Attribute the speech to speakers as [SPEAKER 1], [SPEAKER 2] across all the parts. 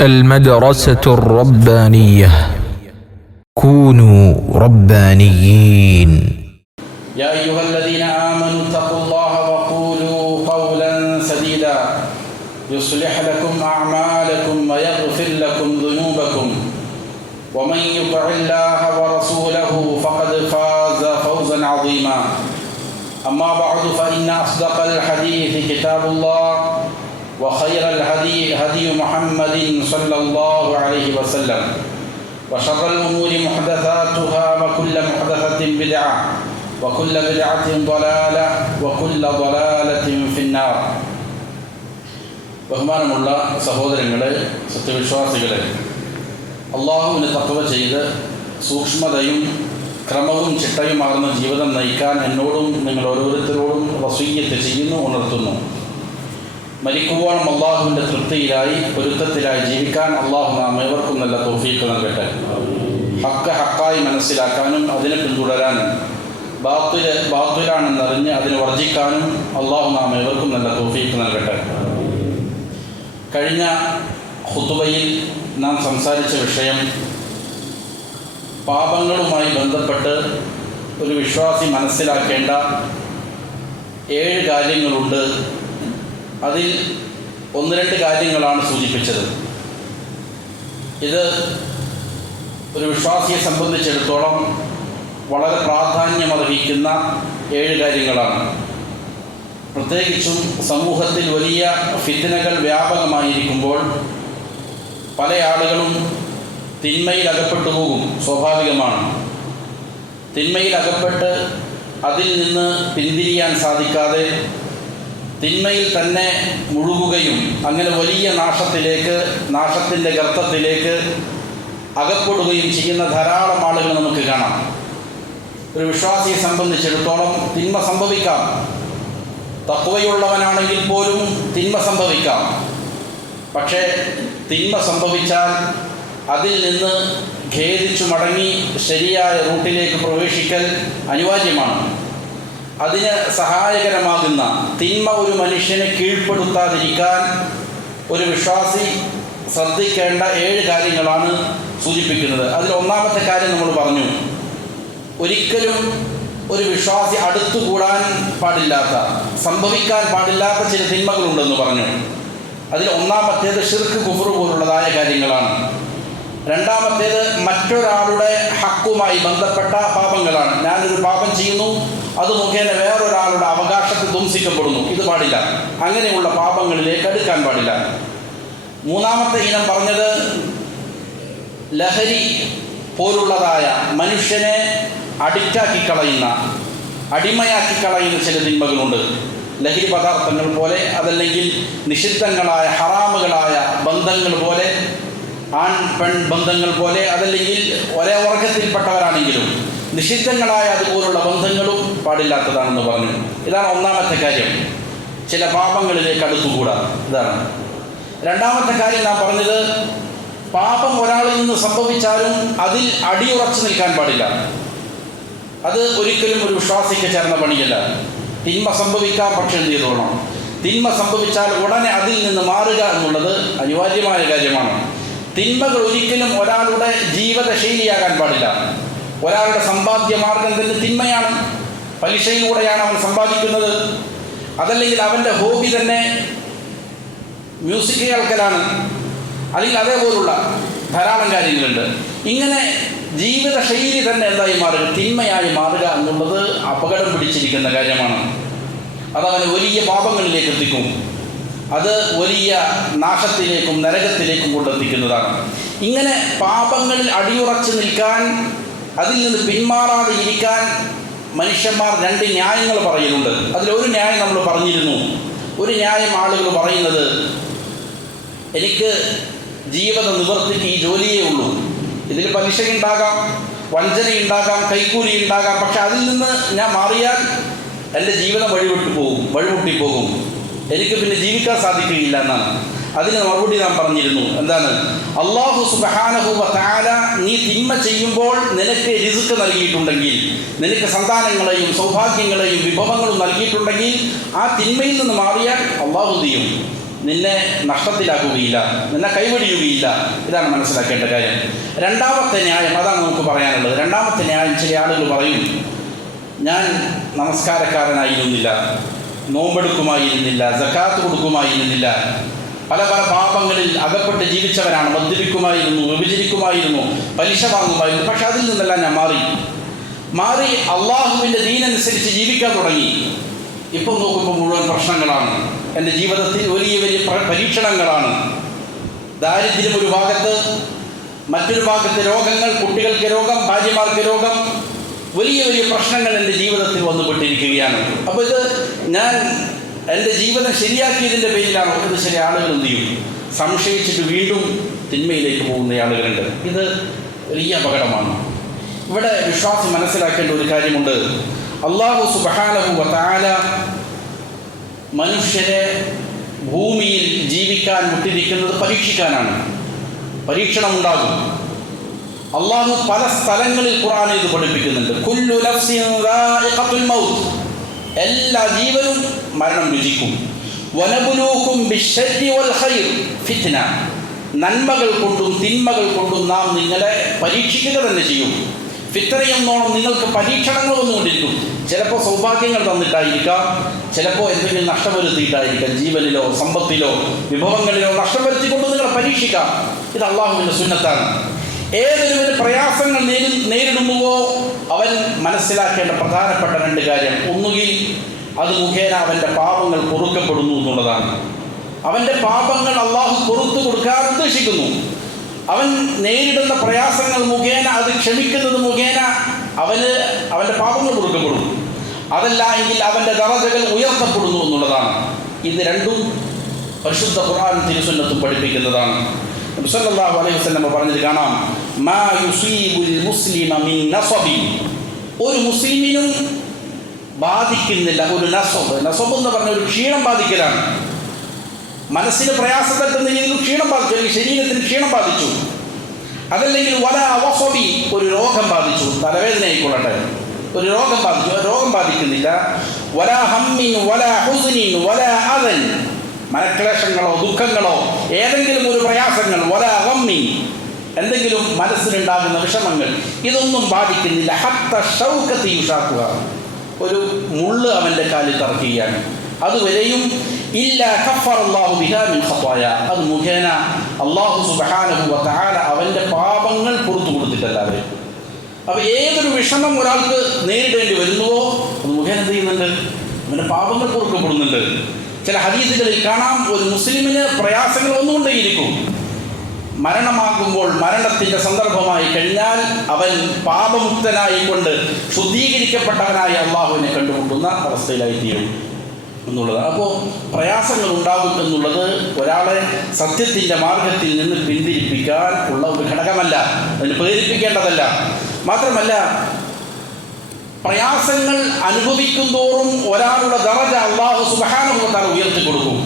[SPEAKER 1] المدرسة الربانية. كونوا ربانيين.
[SPEAKER 2] يا أيها الذين آمنوا اتقوا الله وقولوا قولا سديدا. يصلح لكم أعمالكم ويغفر لكم ذنوبكم. ومن يطع الله ورسوله فقد فاز فوزا عظيما. أما بعد فإن أصدق الحديث كتاب الله. وخير الهدي هدي محمد صلى الله عليه وسلم وشر الأمور محدثاتها وكل محدثة بدعة وكل بدعة ضلالة وكل ضلالة في النار ബഹുമാനമുള്ള സഹോദരങ്ങളെ സത്യവിശ്വാസികളെ അള്ളാഹുവിന് തത്വ ചെയ്ത് സൂക്ഷ്മതയും ക്രമവും ചിട്ടയുമാർന്ന ജീവിതം നയിക്കാൻ എന്നോടും നിങ്ങൾ ഓരോരുത്തരോടും വസീയത്ത് ചെയ്യുന്നു ഉണർത്തുന്നു മരിക്കുവോളം അള്ളാഹുവിന്റെ തൃപ്തിയിലായി പൊരുത്തത്തിലായി ജീവിക്കാൻ അള്ളാഹു നാം ഏവർക്കും നല്ല തോഫീക്ക് നൽകട്ടെ. ഹക്ക് ഹക്കായി മനസ്സിലാക്കാനും അതിനെ പിന്തുടരാനും ബാത്തുൽ ബാത്തുലാണെന്നറിഞ്ഞ് അതിനെ വർജിക്കാനും അള്ളാഹു നാം ഏവർക്കും നല്ല തോഫീക്ക് നൽകട്ടെ. കഴിഞ്ഞ ഹുത്തുബയിൽ നാം സംസാരിച്ച വിഷയം പാപങ്ങളുമായി ബന്ധപ്പെട്ട് ഒരു വിശ്വാസി മനസ്സിലാക്കേണ്ട ഏഴ് കാര്യങ്ങളുണ്ട് അതിൽ ഒന്ന് രണ്ട് കാര്യങ്ങളാണ് സൂചിപ്പിച്ചത്. ഇത് ഒരു വിശ്വാസിയെ സംബന്ധിച്ചിടത്തോളം വളരെ പ്രാധാന്യമർഹിക്കുന്ന ഏഴ് കാര്യങ്ങളാണ്. പ്രത്യേകിച്ചും സമൂഹത്തിൽ വലിയ ഫിത്തനകൾ വ്യാപകമായിരിക്കുമ്പോൾ പല ആളുകളും തിന്മയിൽ അകപ്പെട്ടു പോകും സ്വാഭാവികമാണ്. തിന്മയിൽ അകപ്പെട്ട് അതിൽ നിന്ന് പിന്തിരിയാൻ സാധിക്കാതെ തിന്മയിൽ തന്നെ മുഴുകുകയും അങ്ങനെ വലിയ നാശത്തിലേക്ക് നാശത്തിന്റെ ഗർത്തത്തിലേക്ക് അകപ്പെടുകയും ചെയ്യുന്ന ധാരാളം ആളുകൾ നമുക്ക് കാണാം. ഒരു വിശ്വാസിയെ സംബന്ധിച്ചിടത്തോളം തിന്മ സംഭവിക്കാം. തത്വയുള്ളവനാണെങ്കിൽ പോലും തിന്മ സംഭവിക്കാം. പക്ഷേ തിന്മ സംഭവിച്ചാൽ അതിൽ നിന്ന് ഖേദിച്ചു മടങ്ങി ശരിയായ റൂട്ടിലേക്ക് പ്രവേശിക്കൽ അനിവാര്യമാണ്. അതിന് സഹായകരമാകുന്ന തിന്മ ഒരു മനുഷ്യനെ കീഴ്പ്പെടുത്താതിരിക്കാൻ ഒരു വിശ്വാസി ശ്രദ്ധിക്കേണ്ട ഏഴ് കാര്യങ്ങളാണ് സൂചിപ്പിക്കുന്നത്. അതിൽ ഒന്നാമത്തെ കാര്യം നമ്മൾ പറഞ്ഞു. ഒരിക്കലും ഒരു വിശ്വാസി അടുത്തുകൂടാൻ പാടില്ലാത്ത സംഭവിക്കാൻ പാടില്ലാത്ത ചില തിന്മകളുണ്ടെന്ന് പറഞ്ഞു. അതിൽ ഒന്നാമത്തേത് ഷിർക്ക് കുഫർ പോലുള്ളതായ കാര്യങ്ങളാണ്. രണ്ടാമത്തേത് മറ്റൊരാളുടെ ഹക്കുമായി ബന്ധപ്പെട്ട പാപങ്ങളാണ്. ഞാനൊരു പാപം ചെയ്യുന്നു അത് മുഖേന വേറൊരാളുടെ അവകാശത്തെ ധ്വംസിക്കപ്പെടുന്നു. ഇത് പാടില്ല. അങ്ങനെയുള്ള പാപങ്ങളിലേക്ക് അടുക്കാൻ പാടില്ല. മൂന്നാമത്തെ ഇനം പറഞ്ഞത് ലഹരി പോലുള്ളതായ മനുഷ്യനെ അഡിക്റ്റാക്കി കളയുന്ന അടിമയാക്കി കളയുന്ന ചില തിന്മകളുണ്ട്. ലഹരി പദാർത്ഥങ്ങൾ പോലെ അതല്ലെങ്കിൽ നിഷിദ്ധങ്ങളായ ഹറാമുകളായ ബന്ധങ്ങൾ പോലെ ആൺ പെൺ ബന്ധങ്ങൾ പോലെ അതല്ലെങ്കിൽ ഒരേ വർഗത്തിൽപ്പെട്ടവരാണെങ്കിലും നിഷിദ്ധങ്ങളായ അതുപോലുള്ള ബന്ധങ്ങളും പാടില്ലാത്തതാണെന്ന് പറഞ്ഞു. ഇതാണ് ഒന്നാമത്തെ കാര്യം. ചില പാപങ്ങളിലേക്ക് അടുത്തുകൂടാ. ഇതാണ്. രണ്ടാമത്തെ കാര്യം നാം പറഞ്ഞത് പാപം ഒരാളിൽ നിന്ന് സംഭവിച്ചാലും അതിൽ അടിയുറച്ചു നിൽക്കാൻ പാടില്ല. അത് ഒരിക്കലും ഒരു വിശ്വാസിക്ക് ചേർന്ന പണിയല്ല. തിന്മ സംഭവിക്കാം പക്ഷെ എന്ത് ചെയ്തോളണം തിന്മ സംഭവിച്ചാൽ ഉടനെ അതിൽ നിന്ന് മാറുക എന്നുള്ളത് അനിവാര്യമായ കാര്യമാണ്. തിന്മകൾ ഒരിക്കലും ഒരാളുടെ ജീവിത ശൈലിയാകാൻ പാടില്ല. ഒരാളുടെ സമ്പാദ്യ മാർഗം തന്നെ തിന്മയാണ്. പലിശയിലൂടെയാണ് അവൻ സമ്പാദിക്കുന്നത്. അതല്ലെങ്കിൽ അവന്റെ ഹോബി തന്നെ മ്യൂസിക് കേൾക്കലാണ് അല്ലെങ്കിൽ അതേപോലുള്ള ധാരാളം കാര്യങ്ങളുണ്ട്. ഇങ്ങനെ ജീവിത ശൈലി തന്നെ എന്തായി മാറുക തിന്മയായി മാറുക എന്നുള്ളത് അപകടം പിടിച്ചിരിക്കുന്ന കാര്യമാണ്. അതവന് വലിയ പാപങ്ങളിലേക്ക് എത്തിക്കും. അത് വലിയ നാശത്തിലേക്കും നരകത്തിലേക്കും കൊണ്ടെത്തിക്കുന്നതാണ്. ഇങ്ങനെ പാപങ്ങളിൽ അടിയുറച്ചു നിൽക്കാൻ അതിൽ നിന്ന് പിന്മാറാതെ ഇരിക്കാൻ മനുഷ്യന്മാർ രണ്ട് ന്യായങ്ങൾ പറയുന്നുണ്ട്. അതിലൊരു ന്യായം നമ്മൾ പറഞ്ഞിരുന്നു. ഒരു ന്യായം ആളുകൾ പറയുന്നത് എനിക്ക് ജീവിത നിവർത്തിക്ക് ഈ ജോലിയേ ഉള്ളൂ. ഇതിൽ പലിശയുണ്ടാകാം വഞ്ചനയുണ്ടാകാം കൈക്കൂലി ഉണ്ടാകാം പക്ഷെ അതിൽ നിന്ന് ഞാൻ മാറിയാൽ എന്റെ ജീവിതം വഴിവിട്ടു പോകും വഴിമുട്ടി പോകും. എനിക്ക് പിന്നെ ജീവിക്കാൻ സാധിക്കുകയില്ല എന്നാണ്. അതിന് മറുപടി നാം പറഞ്ഞിരുന്നു. എന്താണ്? അള്ളാഹു സുബഹാനഹുവ താല നീ തിന്മ ചെയ്യുമ്പോൾ നിനക്ക് രിസുക്ക് നൽകിയിട്ടുണ്ടെങ്കിൽ നിനക്ക് സന്താനങ്ങളെയും സൗഭാഗ്യങ്ങളെയും വിഭവങ്ങളും നൽകിയിട്ടുണ്ടെങ്കിൽ ആ തിന്മയിൽ നിന്ന് മാറിയാൽ അള്ളാഹു ചെയ്യും? നിന്നെ നഷ്ടത്തിലാക്കുകയില്ല നിന്നെ കൈവടിയുകയില്ല. ഇതാണ് മനസ്സിലാക്കേണ്ട കാര്യം. രണ്ടാമത്തെ ന്യായം അതാണ് നമുക്ക് പറയാനുള്ളത്. രണ്ടാമത്തെ ന്യായം ചില ആളുകൾ പറയും ഞാൻ നമസ്കാരക്കാരനായിരുന്നില്ല. നോമ്പെടുക്കുമായിരുന്നില്ല ജക്കാത്ത് കൊടുക്കുമായിരുന്നില്ല പല പല പാപങ്ങളിൽ അകപ്പെട്ട് ജീവിച്ചവരാണ് മദ്യപിക്കുമായിരുന്നു വിഭജിക്കുമായിരുന്നു പലിശ വാങ്ങുമായിരുന്നു. പക്ഷെ അതിൽ നിന്നെല്ലാം ഞാൻ മാറി. മാറി അള്ളാഹുവിന്റെ ദീനനുസരിച്ച് ജീവിക്കാൻ തുടങ്ങി. ഇപ്പം നോക്കുമ്പോൾ മുഴുവൻ പ്രശ്നങ്ങളാണ്. എന്റെ ജീവിതത്തിൽ വലിയ വലിയ പരീക്ഷണങ്ങളാണ്. ദാരിദ്ര്യം ഒരു ഭാഗത്ത് മറ്റൊരു ഭാഗത്ത് രോഗങ്ങൾ കുട്ടികൾക്ക് രോഗം ഭാര്യമാർക്ക് രോഗം വലിയ വലിയ പ്രശ്നങ്ങൾ എന്റെ ജീവിതത്തിൽ വന്നുപെട്ടിരിക്കുകയാണ്. അപ്പോൾ ഇത് ഞാൻ എന്റെ ജീവിതം ശരിയാക്കിയതിന്റെ പേരിലാണ് ഇത് ചില ആളുകൾ എന്ത് ചെയ്യും? സംശയിച്ചിട്ട് വീണ്ടും തിന്മയിലേക്ക് പോകുന്ന ആളുകളുണ്ട്. ഇത് വലിയ അപകടമാണ്. ഇവിടെ വിശ്വാസം മനസ്സിലാക്കേണ്ട ഒരു കാര്യമുണ്ട്. അള്ളാഹു സുബഹാനഹു വതാല മനുഷ്യരെ ഭൂമിയിൽ ജീവിക്കാൻ വിട്ടിരിക്കുന്നത് പരീക്ഷിക്കാനാണ്. പരീക്ഷണം ഉണ്ടാകും അള്ളാഹു പല സ്ഥലങ്ങളിൽ ഖുർആൻ ഇത് പഠിപ്പിക്കുന്നുണ്ട്. കുല്ലു മൗത്ത്. എല്ലാ ജീവനും മരണം രുചിക്കും. വൽ ഖൈർ ഫിത്ന. നന്മകൾ കൊണ്ടും തിന്മകൾ കൊണ്ടും നാം നിങ്ങളെ പരീക്ഷിക്കുക തന്നെ ചെയ്യും. ഫിത്തനയെന്നോണം നിങ്ങൾക്ക് പരീക്ഷണങ്ങൾ വന്നുകൊണ്ടിരിക്കും ചിലപ്പോൾ സൗഭാഗ്യങ്ങൾ തന്നിട്ടായിരിക്കാം ചിലപ്പോൾ എന്തെങ്കിലും നഷ്ടം വരുത്തിയിട്ടായിരിക്കാം ജീവനിലോ സമ്പത്തിലോ വിഭവങ്ങളിലോ നഷ്ടം വരുത്തിക്കൊണ്ട് നിങ്ങളെ പരീക്ഷിക്കാം. ഇത് അള്ളാഹുവിന്റെ സുന്നത്താണ്. ഏതൊരുവിന് പ്രയാസങ്ങൾ നേരി നേരിടുന്നുവോ അവൻ മനസ്സിലാക്കേണ്ട പ്രധാനപ്പെട്ട രണ്ട് കാര്യം. ഒന്നുകിൽ അത് മുഖേന അവന്റെ പാപങ്ങൾ പൊറുക്കപ്പെടുന്നു എന്നുള്ളതാണ്. അവന്റെ പാപങ്ങൾ അള്ളാഹു പുറത്തു കൊടുക്കാൻ ഉദ്ദേശിക്കുന്നു. അവൻ നേരിടുന്ന പ്രയാസങ്ങൾ മുഖേന അത് ക്ഷമിക്കുന്നത് മുഖേന അവന് അവന്റെ പാപങ്ങൾ കൊടുക്കപ്പെടുന്നു അതല്ല എങ്കിൽ അവന്റെ ദറജകൾ ഉയർത്തപ്പെടുന്നു എന്നുള്ളതാണ്. ഇത് രണ്ടും പരിശുദ്ധ ഖുർആൻ തിരുസുന്നത്തും പഠിപ്പിക്കുന്നതാണ്. സല്ലല്ലാഹു അലൈഹി വസല്ലം പറഞ്ഞത് കാണാം. മാ യുസീബുൽ മുസ്ലിമ മിൻ നസബി. ഒരു മുസ്ലിമിനും ബാധിക്കുന്നില്ല ഒരു നസബ്. നസബ് എന്ന് പറഞ്ഞ ഒരു ക്ഷീണം ബാധിക്കലാണ്. മനസ്സിന് പ്രയാസം തട്ടുന്ന രീതിയിൽ ക്ഷീണം ബാധിച്ചു അല്ലെങ്കിൽ ശരീരത്തിന് ക്ഷീണം ബാധിച്ചു. അതല്ലെങ്കിൽ വല അവസബി ഒരു രോഗം ബാധിച്ചു തലവേദന ആയിക്കൊള്ളട്ടെ ഒരു രോഗം ബാധിച്ചു രോഗം ബാധിക്കുന്നില്ല. വല ഹമ്മിൻ വല ഹുസ്നിൻ വല അതൻ മനക്ലേശങ്ങളോ ദുഃഖങ്ങളോ ഏതെങ്കിലും ഒരു പ്രയാസങ്ങൾ വല ഹമ്മിൻ എന്തെങ്കിലും മനസ്സിലുണ്ടാകുന്ന വിഷമങ്ങൾ ഇതൊന്നും ബാധിക്കുന്നില്ല. ഹത്ത ഷൗക്കത്തി ഉഷാക്കുക ഒരു മുള്ള് അവന്റെ കാലിൽ തറക്കുകയാണ്. അതുവരെയും ഇല്ല അത് മുഖേന അള്ളാഹു വതആല അവന്റെ പാപങ്ങൾ പുറത്തു കൊടുത്തിട്ടല്ലാതെ അപ്പോൾ ഏതൊരു വിഷമം ഒരാൾക്ക് നേരിടേണ്ടി വരുന്നുവോ അത് മുഖേന ചെയ്യുന്നുണ്ട്? അവന്റെ പാപങ്ങൾ പൊറുക്കപ്പെടുന്നുണ്ട് ചില ഹദീസുകളിൽ കാണാം ഒരു മുസ്ലിമിന് പ്രയാസങ്ങൾ ഒന്നുകൊണ്ടേയിരിക്കും മരണമാകുമ്പോൾ മരണത്തിന്റെ സന്ദർഭമായി കഴിഞ്ഞാൽ അവൻ പാപമുക്തനായി കൊണ്ട് ശുദ്ധീകരിക്കപ്പെട്ടവനായി അള്ളാഹുവിനെ കണ്ടുമുട്ടുന്ന അവസ്ഥയിലായി തീരും എന്നുള്ളതാണ് അപ്പോൾ പ്രയാസങ്ങൾ ഉണ്ടാകും എന്നുള്ളത് ഒരാളെ സത്യത്തിന്റെ മാർഗത്തിൽ നിന്ന് പിന്തിരിപ്പിക്കാൻ ഉള്ള ഒരു ഘടകമല്ല. അതിന് പ്രേരിപ്പിക്കേണ്ടതല്ല. മാത്രമല്ല പ്രയാസങ്ങൾ അനുഭവിക്കും തോറും ഒരാളുടെ ദറജ അള്ളാഹു സുബാനുഭവത്താൽ ഉയർത്തി കൊടുക്കും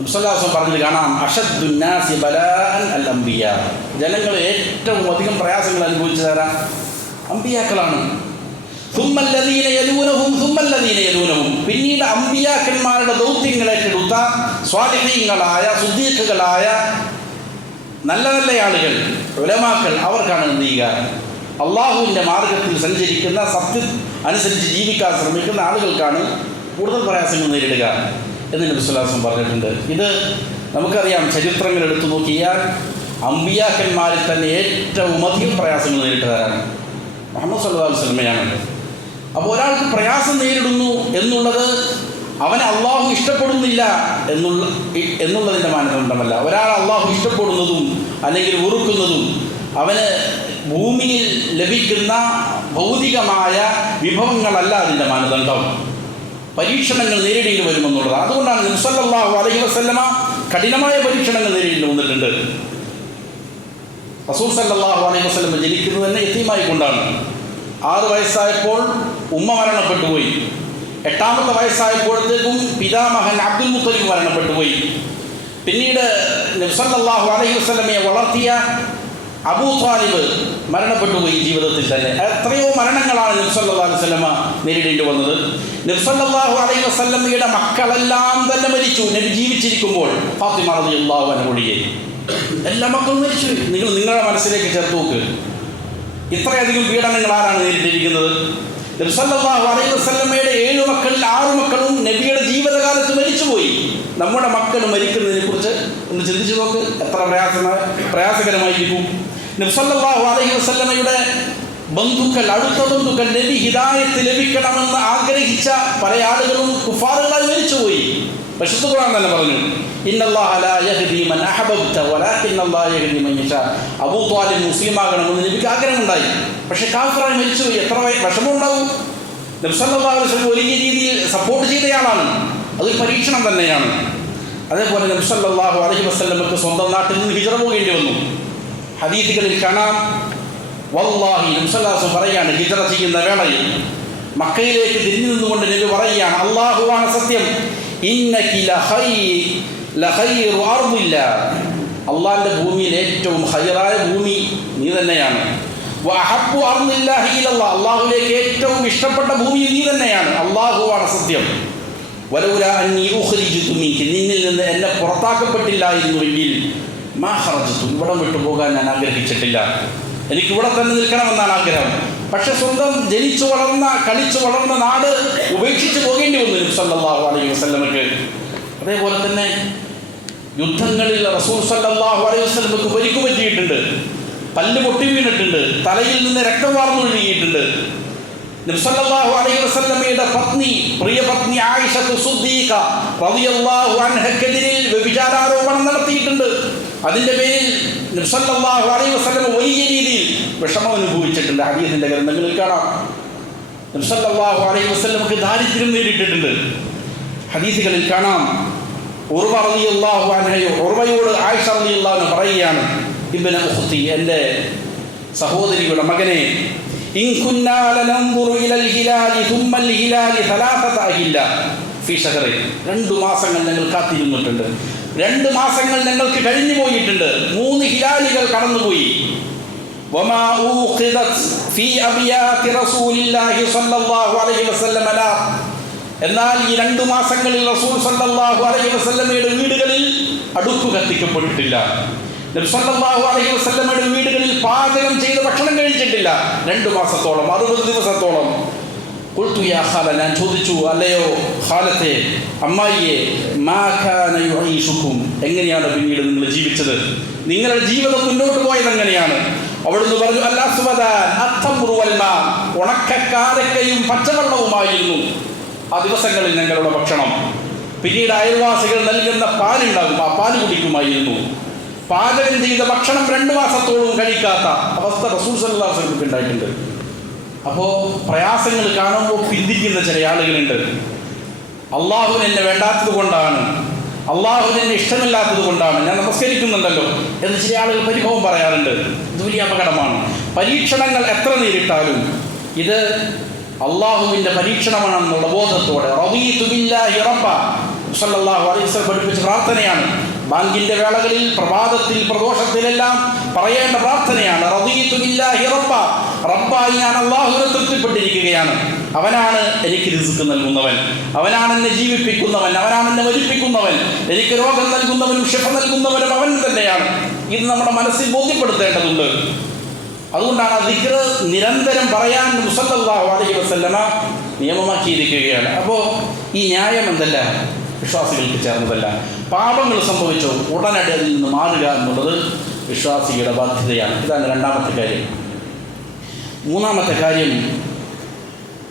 [SPEAKER 2] മുസല്ലാസം കാണാം അഷദ്ദുന്നാസി അൽ ജനങ്ങൾ ഏറ്റവും അധികം പ്രയാസങ്ങൾ അനുഭവിച്ചതാരാ അമ്പിയാക്കളാണ് തുമ്മല്ലദീന യലൂനഹും പിന്നീട് അമ്പിയാക്കന്മാരുടെ ദൗത്യങ്ങളെ ഏറ്റെടുത്ത സ്വാധീനങ്ങളായ സുദീർഘകളായ നല്ല നല്ല ആളുകൾ ഉലമാക്കൾ അവർക്കാണ് എന്ത് ചെയ്യുക അള്ളാഹുവിന്റെ മാർഗത്തിൽ സഞ്ചരിക്കുന്ന സത്യം അനുസരിച്ച് ജീവിക്കാൻ ശ്രമിക്കുന്ന ആളുകൾക്കാണ് കൂടുതൽ പ്രയാസങ്ങൾ നേരിടുക എന്ന് നബിസ്വലാസം പറഞ്ഞിട്ടുണ്ട്. ഇത് നമുക്കറിയാം ചരിത്രങ്ങൾ എടുത്തു നോക്കിയാൽ അമ്പിയാക്കന്മാരിൽ തന്നെ ഏറ്റവും അധികം പ്രയാസങ്ങൾ നേരിട്ടതാരാണ് മുഹമ്മദ് സല്ലാ വസ്ലമയാണ് അപ്പോൾ ഒരാൾക്ക് പ്രയാസം നേരിടുന്നു എന്നുള്ളത് അവനെ അള്ളാഹു ഇഷ്ടപ്പെടുന്നില്ല എന്നുള്ള എന്നുള്ളതിന്റെ മാനദണ്ഡമല്ല. ഒരാൾ അള്ളാഹു ഇഷ്ടപ്പെടുന്നതും അല്ലെങ്കിൽ വെറുക്കുന്നതും അവന് ഭൂമിയിൽ ലഭിക്കുന്ന ഭൗതികമായ വിഭവങ്ങളല്ല അതിന്റെ മാനദണ്ഡം. പരീക്ഷണങ്ങൾ നേരിടേണ്ടി വരുമെന്നുള്ളത്. അതുകൊണ്ടാണ് നിസ്വല്ലാഹു അലൈഹി വസല്ലമ കഠിനമായ പരീക്ഷണങ്ങൾ നേരിടേണ്ടി വന്നിട്ടുണ്ട്. റസൂൽ സല്ലാഹു അലൈഹി വസല്ലം ജനിക്കുന്നത് തന്നെ എത്തിയുമായി കൊണ്ടാണ്. ആറ് വയസ്സായപ്പോൾ ഉമ്മ മരണപ്പെട്ടു പോയി. എട്ടാമത്തെ വയസ്സായപ്പോഴത്തേക്കും പിതാമഹൻ അബ്ദുൽ മുത്തലിബ് മരണപ്പെട്ടു പോയി. പിന്നീട് നബ്സല്ലാഹു അലൈഹി വസ്ലമയെ വളർത്തിയ അബൂ ത്വാലിബ് മരണപ്പെട്ടു പോയി ജീവിതത്തിൽ തന്നെ. എത്രയോ മരണങ്ങളാണ് നബ്സല്ലാ വസ്ലമ നേരിടേണ്ടി വന്നത്. നബ്സല്ലാഹു അലൈഹി വസ്ലമയുടെ മക്കളെല്ലാം തന്നെ മരിച്ചു. നബി ജീവിച്ചിരിക്കുമ്പോൾ ഫാത്തിമ റളിയല്ലാഹു ഒഴികെ. എല്ലാ മക്കളും മരിച്ചു. നിങ്ങൾ നിങ്ങളുടെ മനസ്സിലേക്ക് ചേർത്ത് നോക്ക്. ഇത്രയധികം പീഡനങ്ങൾ ആരാണ് നേരിട്ടിരിക്കുന്നത്? നബ്സല്ലാഹു അലൈഹി വസ്ലമയുടെ ഏഴ് മക്കളിൽ ആറ് മക്കളും നബിയുടെ ജീവിതകാലത്ത് മരിച്ചുപോയി നമ്മുടെ മക്കൾ മരിക്കുന്നതിനെ കുറിച്ച് ഒന്ന് ചിന്തിച്ചു നോക്ക്. എത്ര പ്രയാസ പ്രയാസകരമായിരിക്കും നബ്സല്ലാഹു അലൈഹി വസല്ലമയുടെ ബന്ധുക്കൾ അടുത്ത ബന്ധുക്കൾ നബി ഹിദായത്ത് ലഭിക്കണമെന്ന് ആഗ്രഹിച്ച പല ആളുകളും കുഫാറുകളായി മരിച്ചുപോയി പരിശുദ്ധ ഖുർആൻ തന്നെ പറഞ്ഞു അബൂ ത്വാലിബ് മുസ്ലിമാകണമെന്ന് നബിക്ക് ആഗ്രഹമുണ്ടായി. പക്ഷേ കാഫറായി മരിച്ചുപോയി എത്ര വിഷമം ഉണ്ടാവും നബി സല്ലല്ലാഹു അലൈഹി വസല്ലം വലിയ രീതിയിൽ സപ്പോർട്ട് ചെയ്തയാളാണ്. അതൊരു പരീക്ഷണം തന്നെയാണ്. അതേപോലെ നബ്സല്ലാഹു അലഹി വസല്ലമക്ക് സ്വന്തം നാട്ടിൽ നിന്ന് ഹിജറ പോകേണ്ടി വന്നു. ഹദീസുകളിൽ കാണാം വല്ലാഹി നബി സല്ലല്ലാഹു അലൈഹി പറയാണ് ഹിജറ ചെയ്യുന്ന വേളയിൽ മക്കയിലേക്ക് തിരിഞ്ഞു നിന്നുകൊണ്ട് നബി പറയുകയാണ് അള്ളാഹുവാണ് സത്യം അള്ളാഹിന്റെ ഭൂമിയിൽ ഏറ്റവും ഹൈറായ ഭൂമി നീ തന്നെയാണ്. അള്ളാഹുലേക്ക് ഏറ്റവും ഇഷ്ടപ്പെട്ട ഭൂമി നീ തന്നെയാണ്. അള്ളാഹുവാണ് സത്യം. വലൗല അന്നി ഉഖ്രിജുതു മിൻകി. നിന്നിൽ നിന്ന് എന്നെ പുറത്താക്കപ്പെട്ടില്ലായിരുന്നുവെങ്കിൽ മാ ഇവിടം വിട്ടു പോകാൻ ഞാൻ ആഗ്രഹിച്ചിട്ടില്ല. എനിക്ക് ഇവിടെ തന്നെ നിൽക്കണമെന്നാണ് ആഗ്രഹം. പക്ഷെ സ്വന്തം ജനിച്ചു വളർന്ന കളിച്ചു വളർന്ന നാട് ഉപേക്ഷിച്ച് പോകേണ്ടി വന്നു സല്ലാഹു അലൈഹി വസല്ലമക്ക് അതേപോലെ തന്നെ യുദ്ധങ്ങളിൽ റസൂൽ സല്ലാഹു അലൈഹി വസ്ലമക്ക് പരിക്കു പറ്റിയിട്ടുണ്ട്. പല്ല് പൊട്ടി വീണിട്ടുണ്ട്. തലയിൽ നിന്ന് രക്തം വാർന്നൊഴുകിയിട്ടുണ്ട് നബ്സല്ലാഹു അലൈഹി വസല്ലമയുടെ പത്നി ആയിഷത്തു റളിയല്ലാഹു നടത്തിയിട്ടുണ്ട്. അതിന്റെ പേരിൽ അലൈഹി വലിയ രീതിയിൽ വിഷമം അനുഭവിച്ചിട്ടുണ്ട് ഹദീസിന്റെ ഗ്രന്ഥങ്ങളിൽ കാണാം. നബ്സല്ലാഹു അലൈഹി വസല്ലമക്ക് ദാരിദ്ര്യം നേരിട്ടിട്ടുണ്ട്. ഹദീസുകളിൽ കാണാം. ഉർവ റളിയല്ലാഹു അൻഹയോ ആയിഷ റളിയല്ലാഹു പറയുകയാണ് ഇബ്ന എന്റെ സഹോദരിയുടെ മകനെ ഇൻ കുന്നാ ലനൻദുറു ഇലൽ ഹിലാലി ثم الهلال ثلاثه അഹില്ല ഫീ ഷഹറിൻ രണ്ട് മാസങ്ങൾ ഞങ്ങൾ കാത്തിരുന്നിട്ടുണ്ട് രണ്ട് മാസങ്ങൾ ഞങ്ങൾക്ക് കഴിഞ്ഞു പോയിട്ടുണ്ട് മൂന്ന് ഹിലാലികൾ കടന്നുപോയി وما أوقدت في أبيات رسول الله صلى الله عليه وسلم لا എന്നാൽ ഈ രണ്ടു മാസങ്ങളിൽ റസൂൽ സല്ലല്ലാഹു അലൈഹി വസല്ലമയുടെ വീടുകളിൽ അടുപ്പ് കത്തിക്കപ്പെട്ടിട്ടില്ല നബി സല്ലല്ലാഹു അലൈഹി വസല്ലമയുടെ വീടുകളിൽ പാചകം ചെയ്ത് ഭക്ഷണം കഴിച്ചിട്ടില്ല. രണ്ടു മാസത്തോളം അറുപത് ദിവസത്തോളം. ഞാൻ ചോദിച്ചു അല്ലയോ ഖാലത്തെ അമ്മായിയെ മാ കാന എങ്ങനെയാണ് പിന്നീട് നിങ്ങൾ ജീവിച്ചത്? നിങ്ങളുടെ ജീവിതം മുന്നോട്ട് പോയത് എങ്ങനെയാണ്? അവിടുന്ന് പറഞ്ഞു അല്ലാ സുബദാൻ അത്തംറു വൽമാ ഉണക്കക്കാരക്കയും പച്ചവെള്ളവുമായിരുന്നു. ആ ദിവസങ്ങളിൽ ഞങ്ങളുടെ ഭക്ഷണം. പിന്നീട് അയൽവാസികൾ നൽകുന്ന പാലുണ്ടാകും ആ പാൽ കുടിക്കുമായിരുന്നു. പാചകം ചെയ്ത ഭക്ഷണം രണ്ട് മാസത്തോളം കഴിക്കാത്ത അവസ്ഥ റസൂൽ സല്ലാസ്ലർക്ക് ഉണ്ടായിട്ടുണ്ട്. അപ്പോൾ പ്രയാസങ്ങൾ കാണുമ്പോൾ പിന്തിക്കുന്ന ചില ആളുകളുണ്ട്. അള്ളാഹു എന്നെ വേണ്ടാത്തത് കൊണ്ടാണ്. അള്ളാഹു എന്നെ ഇഷ്ടമില്ലാത്തത് കൊണ്ടാണ്. ഞാൻ നമസ്കരിക്കുന്നുണ്ടല്ലോ എന്ന് ചില ആളുകൾ പരിഭവം പറയാറുണ്ട്. ഇത് വലിയ അപകടമാണ്. പരീക്ഷണങ്ങൾ എത്ര നേരിട്ടാലും ഇത് അള്ളാഹുവിന്റെ പരീക്ഷണമാണെന്നുള്ള ബോധത്തോടെ റബ്ബ സല്ലല്ലാഹു അലൈഹി വസല്ലം പഠിപ്പിച്ച പ്രാർത്ഥനയാണ്. ബാങ്കിന്റെ വേളകളിൽ പ്രഭാതത്തിൽ പ്രദോഷത്തിലെല്ലാം പറയേണ്ട പ്രാർത്ഥനയാണ്. റബ്ബായി ഞാൻ അള്ളാഹുവിനെ തൃപ്തിപ്പെട്ടിരിക്കുകയാണ്. അവനാണ് എനിക്ക് റിസ്ക് നൽകുന്നവൻ. അവനാണ് എന്നെ ജീവിപ്പിക്കുന്നവൻ. അവനാണ് എന്നെ മരിപ്പിക്കുന്നവൻ. എനിക്ക് രോഗം നൽകുന്നവനും ക്ഷമ നൽകുന്നവനും അവൻ തന്നെയാണ്. ഇത് നമ്മുടെ മനസ്സിൽ ബോധ്യപ്പെടുത്തേണ്ടതുണ്ട്. അതുകൊണ്ടാണ് ദിക്ർ നിരന്തരം പറയാൻ മുസല്ലാഹു അലൈഹി വസല്ലമ നിയമമാക്കിയിരിക്കുകയാണ്. അപ്പോൾ ഈ ന്യായം എന്തല്ല? വിശ്വാസികൾക്ക് ചേർന്നതല്ല. പാപങ്ങൾ സംഭവിച്ചോ. ഉടനടി അതിൽ നിന്ന് മാറുക എന്നുള്ളത് വിശ്വാസികളുടെ ബാധ്യതയാണ്. ഇതാണ് രണ്ടാമത്തെ കാര്യം. മൂന്നാമത്തെ കാര്യം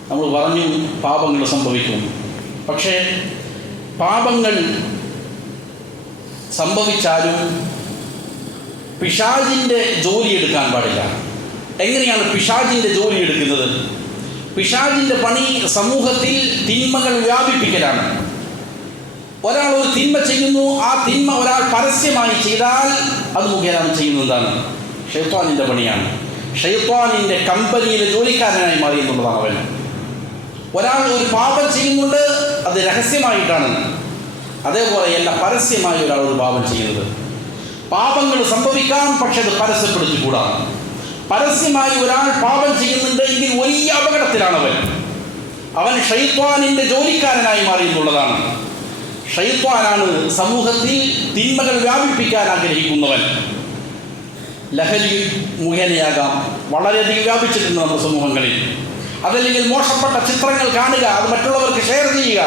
[SPEAKER 2] നമ്മൾ പറഞ്ഞു പാപങ്ങൾ സംഭവിക്കും. പക്ഷേ പാപങ്ങൾ സംഭവിച്ചാലും പിശാജിന്റെ ജോലി എടുക്കാൻ പാടില്ല. എങ്ങനെയാണ് പിശാജിന്റെ ജോലി എടുക്കുന്നത്? പിശാജിന്റെ പണി സമൂഹത്തിൽ തിന്മകൾ വ്യാപിപ്പിക്കലാണ്. ഒരാൾ ഒരു തിന്മ ചെയ്യുന്നു ആ തിന്മ ഒരാൾ പരസ്യമായി ചെയ്താൽ അത് മുഖേന ചെയ്യുന്നതാണ് ഷെയ്ത്വാനിന്റെ പണിയാണ്. ഷെയ്ത്വാനിന്റെ കമ്പനിയിലെ ജോലിക്കാരനായി മാറി എന്നുള്ളതാണ് അവൻ. ഒരാൾ ഒരു പാപം ചെയ്യുന്നുണ്ട് അത് രഹസ്യമായിട്ടാണ്. അതേപോലെയല്ല പരസ്യമായി ഒരാൾ ഒരു പാപം ചെയ്യുന്നത്. പാപങ്ങൾ സംഭവിക്കാം പക്ഷെ അത് പരസ്യപ്പെടുത്തിക്കൂടാ. പരസ്യമായി ഒരാൾ പാപം ചെയ്യുന്നുണ്ട് എങ്കിൽ വലിയ അപകടത്തിലാണ് അവൻ. അവൻ ഷെയ്ത്വാനിന്റെ ജോലിക്കാരനായി മാറി എന്നുള്ളതാണ്. ഷെയ്ത്വാനാണ് സമൂഹത്തിൽ തിന്മകൾ വ്യാപിപ്പിക്കാൻ ആഗ്രഹിക്കുന്നവൻ. ലഹരി മുഖേനയാകാം. വളരെയധികം വ്യാപിച്ചിട്ടുണ്ട് നമ്മുടെ സമൂഹങ്ങളിൽ. അതല്ലെങ്കിൽ മോശപ്പെട്ട ചിത്രങ്ങൾ കാണുക അത് മറ്റുള്ളവർക്ക് ഷെയർ ചെയ്യുക.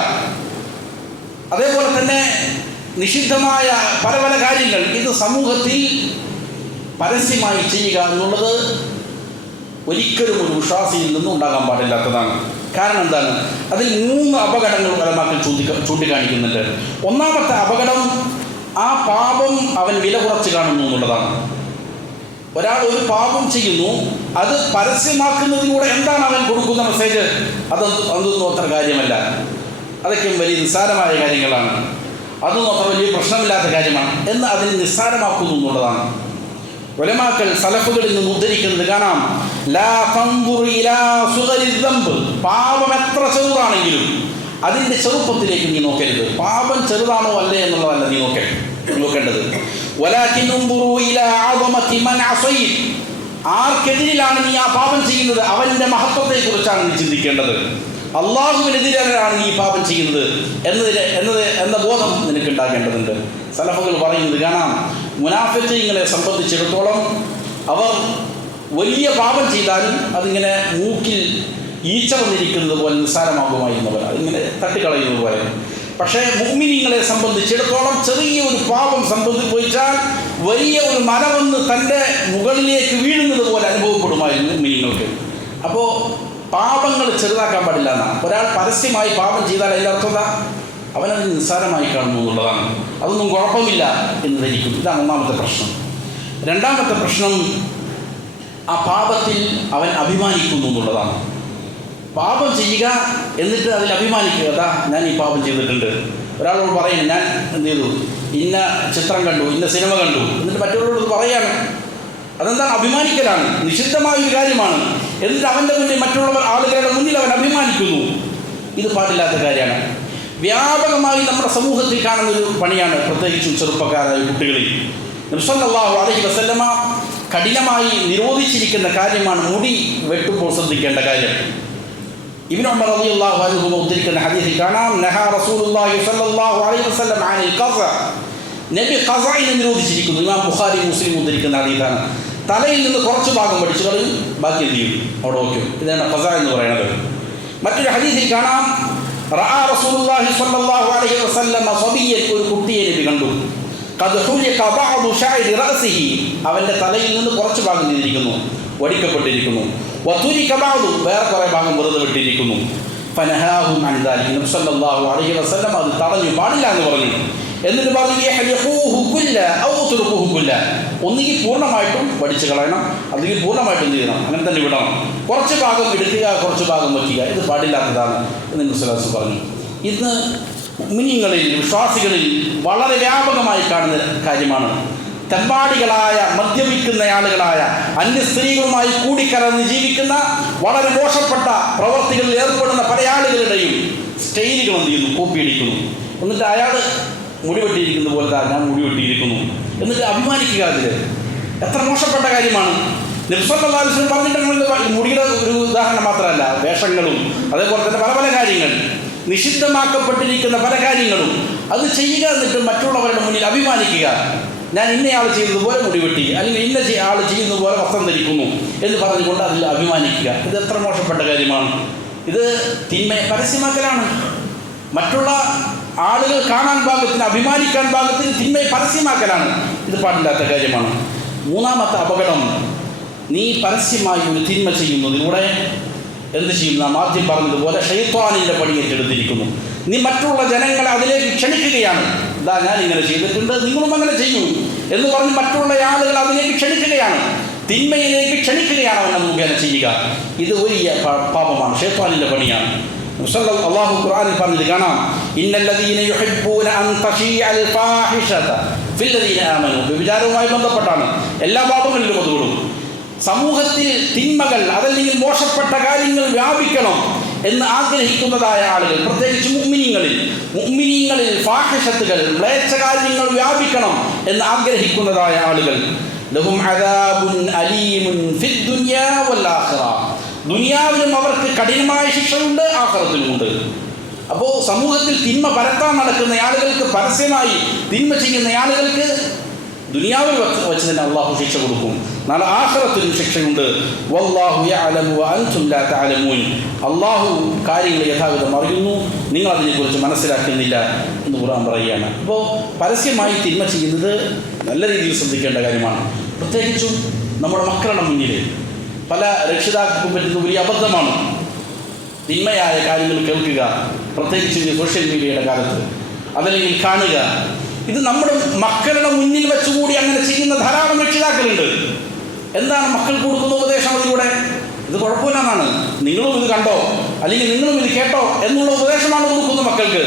[SPEAKER 2] അതേപോലെ തന്നെ നിഷിദ്ധമായ പല പല കാര്യങ്ങൾ ഇത് സമൂഹത്തിൽ പരസ്യമായി ചെയ്യുക എന്നുള്ളത് ഒരിക്കലും ഒരു വിശ്വാസിയിൽ നിന്നും ഉണ്ടാകാൻ പാടില്ലാത്തതാണ്. കാരണം എന്താണ്? അതിൽ മൂന്ന് അപകടങ്ങൾ പരമാക്കൾ ചൂണ്ടി ചൂണ്ടിക്കാണിക്കുന്നുണ്ട്. ഒന്നാമത്തെ അപകടം ആ പാപം അവൻ വില കുറച്ച് കാണുന്നു എന്നുള്ളതാണ്. ഒരാൾ ഒരു പാപം ചെയ്യുന്നു അത് പരസ്യമാക്കുന്നതിലൂടെ എന്താണ് അവൻ കൊടുക്കുന്ന മെസ്സേജ് അത് അതൊന്നും അത്ര കാര്യമല്ല. അതൊക്കെ വലിയ നിസ്സാരമായ കാര്യങ്ങളാണ്. അതൊന്നും അത്ര വലിയ പ്രശ്നമില്ലാത്ത കാര്യമാണ്. എന്ന് അതിനെ നിസ്സാരമാക്കുന്നു എന്നുള്ളതാണ്. ഒലമാക്കൾ സലഫുകളിൽ നിന്ന് ഉദ്ധരിക്കുന്നത് കാണാം. പാപം എത്ര ചെറുതാണെങ്കിലും അതിന്റെ ചെറുപ്പത്തിലേക്ക് നീ നോക്കരുത്. പാപം ചെറുതാണോ അല്ലേ എന്നുള്ളതല്ല നീ നോക്കേ നോക്കേണ്ടത്. ആർക്കെതിരിലാണ് നീ ആ പാപം ചെയ്യുന്നത്? അവന്റെ മഹത്വത്തെക്കുറിച്ചാണ് നീ ചിന്തിക്കേണ്ടത്. അള്ളാഹുവിനെതിരാണ് നീ പാപം ചെയ്യുന്നത് എന്നതിന് എന്നത് എന്ന ബോധം നിനക്ക് ഉണ്ടാക്കേണ്ടതുണ്ട് സലഫുകൾ പറയുന്നത് കാണാം. മുനാഫിക്കങ്ങളെ സംബന്ധിച്ചിടത്തോളം അവർ വലിയ പാപം ചെയ്താലും അതിങ്ങനെ മൂക്കിൽ ഈച്ച വന്നിരിക്കുന്നത് പോലെ നിസ്സാരമാകുമായിരുന്നവർ. അതിങ്ങനെ തട്ടിക്കളയുന്നത് പോലെ. പക്ഷേ മുഗ്മിനിങ്ങളെ സംബന്ധിച്ചിടത്തോളം ചെറിയ ഒരു പാപം സംഭവിച്ചാൽ വലിയ ഒരു മല വന്ന് തന്റെ മുകളിലേക്ക് വീഴുന്നത് പോലെ അനുഭവപ്പെടുമായിരുന്നു മുഗ്മിനിങ്ങൾക്ക്. അപ്പോൾ പാപങ്ങൾ ചെറുതാക്കാൻ പാടില്ല എന്നാണ് ഒരാൾ പരസ്യമായി പാപം ചെയ്താൽ അതിന്റെ അർത്ഥം അവനത് നിസ്സാരമായി കാണുന്നു എന്നുള്ളതാണ്. അതൊന്നും കുഴപ്പമില്ല എന്ന് ധരിക്കും ഇതാണ് ഒന്നാമത്തെ പ്രശ്നം. രണ്ടാമത്തെ പ്രശ്നം ആ പാപത്തിൽ അവൻ അഭിമാനിക്കുന്നു എന്നുള്ളതാണ്. പാപം ചെയ്യുക എന്നിട്ട് അതിൽ അഭിമാനിക്കുക. അതാ ഞാൻ ഈ പാപം ചെയ്തിട്ടുണ്ട്. ഒരാളോട് പറയും ഞാൻ എന്ത് ചെയ്തു? ഇന്ന ചിത്രം കണ്ടു ഇന്ന സിനിമ കണ്ടു. എന്നിട്ട് മറ്റുള്ളവരോട് പറയാണ്. അതെന്താണ്? അഭിമാനിക്കലാണ്. നിഷിദ്ധമായ ഒരു കാര്യമാണ്. എന്നിട്ട് അവന്റെ മുന്നിൽ മറ്റുള്ളവർ ആളുകളുടെ മുന്നിൽ അവൻ അഭിമാനിക്കുന്നു. ഇത് പാടില്ലാത്ത കാര്യമാണ്. വ്യാപകമായി നമ്മുടെ സമൂഹത്തിൽ കാണുന്ന ഒരു പണിയാണ് പ്രത്യേകിച്ചും ചെറുപ്പക്കാരായ കുട്ടികളിൽ. നിർസല്ലാഹു അലഹി വസല്ലമ കഠിനമായി നിരോധിച്ചിരിക്കുന്ന കാര്യമാണ് മുടി വെട്ടുമ്പോൾ ശ്രദ്ധിക്കേണ്ട കാര്യം. ഇബ്നു ഉമർ റളിയല്ലാഹു അൻഹു ഉദ്ധരിക്കുന്ന ഹദീസിൽ കാണാം റസൂലുള്ളാഹി സ്വല്ലല്ലാഹു അലൈഹി വസല്ലം അനിൽ ഖസ. നബി ഖസഇനെ നിരോധിച്ചിരിക്കുന്നു ഇമാം ബുഖാരി മുസ്ലിം ഉദ്ധരിക്കുന്ന ഹദീസാണ്. തലയിൽ നിന്ന് കുറച്ച് ഭാഗം പഠിച്ചു കളയും ബാക്കി എന്ത് ചെയ്യും? അവിടെ ഓക്കെ ഇതാണ് ഖസ എന്ന് പറയുന്നത്. മറ്റൊരു ഹദീസിൽ കാണാം ഒരു കുട്ടിയെ നബി കണ്ടു. അവന്റെ തലയിൽ നിന്ന് കുറച്ച് ഭാഗം നിന്നിരിക്കുന്നു ബഅദു വേറെ കുറെ ഭാഗം വെറുതെ വിട്ടിരിക്കുന്നു. അത് തടഞ്ഞു പാടില്ല എന്ന് പറഞ്ഞു. എന്നിട്ട് പറഞ്ഞു ഒന്നുകിൽ പൂർണമായിട്ടും വടിച്ചു കളയണം അല്ലെങ്കിൽ പൂർണമായിട്ടും ചെയ്യണം? അങ്ങനെ തന്നെ വിടണം. കുറച്ച് ഭാഗം എടുക്കുക കുറച്ച് ഭാഗം വയ്ക്കുക ഇത് പാടില്ലാത്തതാണ് എന്ന് മുസ്ലാസ് പറഞ്ഞു. ഇന്ന് മിനിങ്ങളിൽ വിശ്വാസികളിൽ വളരെ വ്യാപകമായി കാണുന്ന കാര്യമാണ്. തെമ്പാടികളായ മദ്യപിക്കുന്ന ആളുകളായ അന്യ സ്ത്രീകളുമായി കൂടിക്കലർന്ന് ജീവിക്കുന്ന വളരെ മോശപ്പെട്ട പ്രവർത്തികളിൽ ഏർപ്പെടുന്ന പല ആളുകളുടെയും സ്റ്റൈലുകൾ എന്ത് ചെയ്യുന്നു? കോപ്പിയടിക്കുന്നു എന്നിട്ട് അയാൾ മുടി വെട്ടിയിരിക്കുന്ന പോലെ "ദാ ഞാൻ മുടി വെട്ടിയിരിക്കുന്നു. എന്നിട്ട് അഭിമാനിക്കുക അതിൽ എത്ര മോശപ്പെട്ട കാര്യമാണ്. നിർസ്വല്ലാസ്ലം പറഞ്ഞിട്ടുണ്ടെങ്കിൽ മുടിയുടെ ഒരു ഉദാഹരണം മാത്രമല്ല വേഷങ്ങളും അതേപോലെ തന്നെ പല പല കാര്യങ്ങൾ. നിഷിദ്ധമാക്കപ്പെട്ടിരിക്കുന്ന പല കാര്യങ്ങളും. അത് ചെയ്യുക എന്നിട്ട് മറ്റുള്ളവരുടെ മുന്നിൽ അഭിമാനിക്കുക. ഞാൻ ഇന്നയാൾ ചെയ്തതുപോലെ മുടി വെട്ടി അല്ലെങ്കിൽ ഇന്ന ആൾ ചെയ്യുന്നത് പോലെ വസ്ത്രം ധരിക്കുന്നു എന്ന് പറഞ്ഞുകൊണ്ട് അതിൽ അഭിമാനിക്കുക. ഇത് എത്ര മോശപ്പെട്ട കാര്യമാണ്. ഇത് തിന്മ പരസ്യമാക്കലാണ്. മറ്റുള്ള ആളുകൾ കാണാൻ പാകത്തിന് അഭിമാനിക്കാൻ പാകത്തിന് തിന്മയെ പരസ്യമാക്കലാണ്. ഇത് പാടില്ലാത്ത കാര്യമാണ്. മൂന്നാമത്തെ അപകടം നീ പരസ്യമായി ഒരു തിന്മ ചെയ്യുന്നതിലൂടെ എന്ത് ചെയ്യും? നാം ആദ്യം പറഞ്ഞതുപോലെ ഷെയ്ത്വാനിന്റെ പണി ഏറ്റെടുത്തിരിക്കുന്നു. നീ മറ്റുള്ള ജനങ്ങളെ അതിലേക്ക് ക്ഷണിക്കുകയാണ്. ഇതാ ഞാൻ ഇങ്ങനെ ചെയ്തിട്ടുണ്ട് നിങ്ങളും അങ്ങനെ ചെയ്യൂ എന്ന് പറഞ്ഞ് മറ്റുള്ള ആളുകൾ അതിലേക്ക് ക്ഷണിക്കുകയാണ്. തിന്മയിലേക്ക് ക്ഷണിക്കുകയാണ് അവനെ മുഖേന ചെയ്യുക. ഇത് ഒരു പാപമാണ് ഷെയ്ത്വാനിന്റെ പണിയാണ്. അള്ളാഹു ഖുർആനിൽ പറഞ്ഞത് കാണാം. വിചാരവുമായി ബന്ധപ്പെട്ടാണ്. എല്ലാ പാപങ്ങളിലും അതുകൊടും സമൂഹത്തിൽ തിന്മകൾ അതല്ലെങ്കിൽ മോശപ്പെട്ട കാര്യങ്ങൾ വ്യാപിക്കണം എന്ന് ആഗ്രഹിക്കുന്നതായ ആളുകൾ പ്രത്യേകിച്ച് മുഅ്മിനീങ്ങളിൽ മുഅ്മിനീങ്ങളിൽ ഫാഹിഷത്തുകൾ മ്ലേച്ഛകാര്യങ്ങൾ വ്യാപിക്കണം എന്ന് ആഗ്രഹിക്കുന്നതായ ആളുകൾ. ലഹും അദാബുൻ അലീമുൻ ഫിദ് ദുനിയാ വൽ ആഖിറ. ദുനിയാവിലും അവർക്ക് കഠിനമായ ശിക്ഷയുണ്ട് ആഖിറത്തിലുമുണ്ട്. അപ്പോൾ സമൂഹത്തിൽ തിന്മ പരത്താൻ നടക്കുന്ന ആളുകൾക്ക് പരസ്യമായി തിന്മ ചെയ്യുന്ന ആളുകൾക്ക് ദുനിയാവിൽ വെച്ച് തന്നെ അള്ളാഹു ശിക്ഷ കൊടുക്കും. നാളെ ആഹ്റത്തിനും ശിക്ഷയുണ്ട്. അള്ളാഹു കാര്യങ്ങൾ യഥാവിധം അറിയുന്നു. നിങ്ങൾ അതിനെക്കുറിച്ച് മനസ്സിലാക്കുന്നില്ല എന്ന് ഖുർആൻ പറയുകയാണ്. അപ്പോൾ പരസ്യമായി തിന്മ ചെയ്യുന്നത് നല്ല രീതിയിൽ ശ്രദ്ധിക്കേണ്ട കാര്യമാണ്. പ്രത്യേകിച്ചും നമ്മുടെ മക്കളുടെ മുന്നിൽ പല രക്ഷിതാക്കൾക്കും പറ്റുന്ന വലിയ അബദ്ധമാണ്. തിന്മയായ കാര്യങ്ങൾ കേൾക്കുക പ്രത്യേകിച്ച് സോഷ്യൽ മീഡിയയുടെ കാലത്ത്. അതല്ലെങ്കിൽ കാണുക. ഇത് നമ്മുടെ മക്കളുടെ മുന്നിൽ വെച്ചുകൂടി അങ്ങനെ ചെയ്യുന്ന ധാരാളം രക്ഷിതാക്കളുണ്ട്. എന്താണ് മക്കൾക്ക് കൊടുക്കുന്ന ഉപദേശം അതിലൂടെ? ഇത് കുഴപ്പമില്ലെന്നാണ് നിങ്ങളും ഇത് കണ്ടോ? അല്ലെങ്കിൽ നിങ്ങളും ഇത് കേട്ടോ എന്നുള്ള ഉപദേശമാണ് കൊടുക്കുന്ന മക്കൾക്ക്.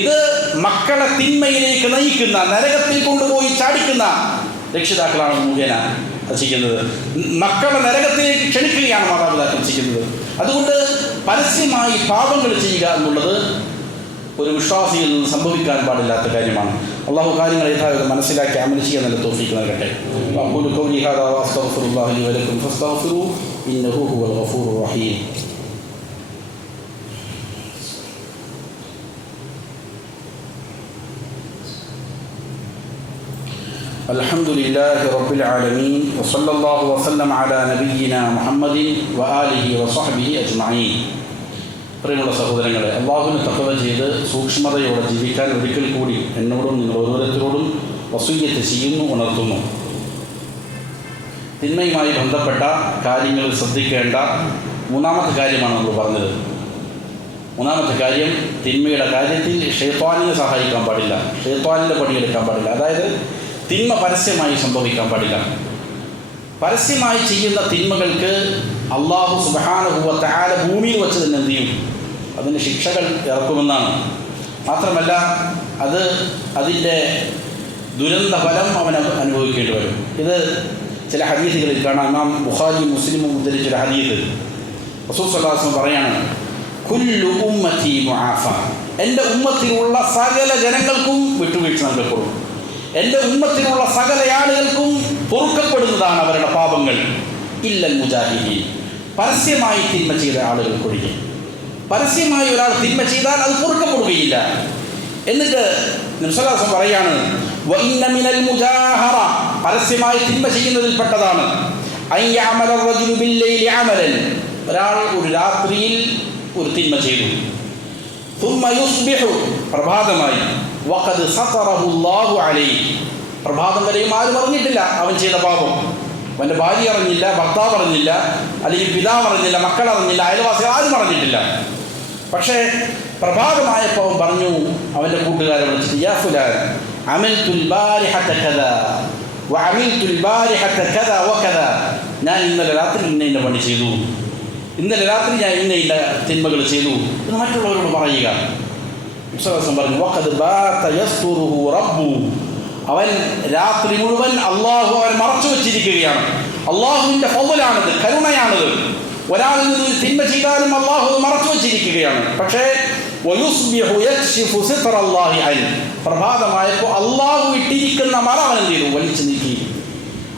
[SPEAKER 2] ഇത് മക്കളെ തിന്മയിലേക്ക് നയിക്കുന്ന നരകത്തിൽ കൊണ്ടുപോയി ചാടിക്കുന്ന രക്ഷിതാക്കളാണ് മുഖേന. ചെയ്യുന്നത്. മക്കളെ നരകത്തിലേക്ക് ക്ഷണിക്കുകയാണ് മാതാപിതാക്കൾ ചെയ്യുന്നത് അതുകൊണ്ട് പരസ്യമായി പാപങ്ങൾ ചെയ്യുക എന്നുള്ളത് ഒരു വിശ്വാസിയിൽ നിന്ന് സംഭവിക്കാൻ പാടില്ലാത്ത കാര്യമാണ്. അള്ളാഹു കാര്യങ്ങൾ യഥാവിധം മനസ്സിലാക്കി അമൽ ചെയ്യാൻ നല്ല തോഫിക്ക് ഇന്നഹു ഹുവൽ റഹീം. الحمد لله رب العالمين وصلى الله وسلم على نبينا محمد وآله وصحبه أجمعين പ്രിയമുള്ള സഹോദരങ്ങളെ അള്ളാഹുവിന് തക്കവ ചെയ്ത് സൂക്ഷ്മതയോടെ ജീവിക്കാൻ ഒരിക്കൽ കൂടി എന്നോടും നിങ്ങൾ ഓരോരുത്തരോടും വസൂയത്ത് ചെയ്യുന്നു ഉണർത്തുന്നു തിന്മയുമായി ബന്ധപ്പെട്ട കാര്യങ്ങൾ ശ്രദ്ധിക്കേണ്ട മൂന്നാമത്തെ കാര്യമാണ് നമ്മൾ പറഞ്ഞത് മൂന്നാമത്തെ കാര്യം തിന്മയുടെ കാര്യത്തിൽ ഷെയ്ത്വാനിനെ സഹായിക്കാൻ പാടില്ല ഷെയ്ത്വാനിൻ്റെ പണിയെടുക്കാൻ പാടില്ല അതായത് തിന്മ പരസ്യമായി സംഭവിക്കാൻ പാടില്ല. പരസ്യമായി ചെയ്യുന്ന തിന്മകൾക്ക് അള്ളാഹു സുബാനുഭവ ഭൂമിയിൽ വെച്ച് തന്നെ എന്ത് ചെയ്യും? അതിന് ശിക്ഷകൾ ഇറക്കുമെന്നാണ്. മാത്രമല്ല അത് അതിന്റെ ദുരന്ത ഫലം അവൻ അനു- അനുഭവിക്കേണ്ടി വരും. ഇത് ചില ഹദീസുകളിൽ കാണാം. ബുഹാരി മുസ്ലിം മുസ്ലിമും ഉദ്ധരിച്ചൊരു ഹദീസ്. റസൂൽ സല്ലാസ്ലം പറയാണ് കുല്ലു ഉമ്മത്തി എന്റെ ഉമ്മത്തിലുള്ള സകല ജനങ്ങൾക്കും വിട്ടുവീഴ്ച നൽകപ്പെടും. എന്റെ ഉമ്മത്തിനുള്ള സകല ആളുകൾക്കും പൊറുക്കപ്പെടുന്നതാണ് അവരുടെ പാപങ്ങൾ. ഇല്ലൽ മുജാഹിദീൻ. പരസ്യമായി തിന്മ ചെയ്ത ആളുകൾക്കൊഴികെ പരസ്യമായി ഒരാൾ തിന്മ ചെയ്താൽ അത് പൊറുക്കപ്പെടുകയില്ല. എന്നിട്ട് പറയാണ് പരസ്യമായി തിന്മ ചെയ്യുന്നതിൽപ്പെട്ടതാണ്. ഒരാൾ ഒരു രാത്രിയിൽ ഒരു തിന്മ ചെയ്തു. പ്രഭാതമായി. പ്രഭാതം വരെയും ആരും അറിഞ്ഞിട്ടില്ല. അവൻ ചെയ്ത പാപം. അവന്റെ ഭാര്യ അറിഞ്ഞില്ല ഭർത്താവ് അറിഞ്ഞില്ല അല്ലെങ്കിൽ പിതാവ് അറിഞ്ഞില്ല മക്കൾ അറിഞ്ഞില്ല അയൽവാസികൾ ആരും അറിഞ്ഞിട്ടില്ല. പക്ഷേ പ്രഭാതമായപ്പോൾ അവൻ പറഞ്ഞു അവന്റെ കൂട്ടുകാരെ വിളിച്ചിട്ട് യാ ഫുലാൻ വകദ ഞാൻ ഇന്നലെ രാത്രി ഇന്ന ഇന്ന പണി ചെയ്തു. ഇന്നലെ രാത്രി ഞാൻ ഇന്ന ഇന്ന തിന്മകൾ ചെയ്തു എന്ന് മറ്റുള്ളവരോട് പറയുക. പറഞ്ഞു റബ്ബു. അവൻ രാത്രി മുഴുവൻ അള്ളാഹു അവൻ മറച്ചു വെച്ചിരിക്കുകയാണ്. അള്ളാഹുവിന്റെ ഫضലാണിത് കരുണയാണിത്. ഒരാളിൽ നിന്ന് തിന്മ ചെയ്താലും അള്ളാഹു മറച്ചു വെച്ചിരിക്കുകയാണ്. പക്ഷേ. പ്രഭാതമായപ്പോൾ അള്ളാഹു ഇട്ടിരിക്കുന്ന മറ അവൻ ചെയ്തു? വലിച്ചു നീക്കി.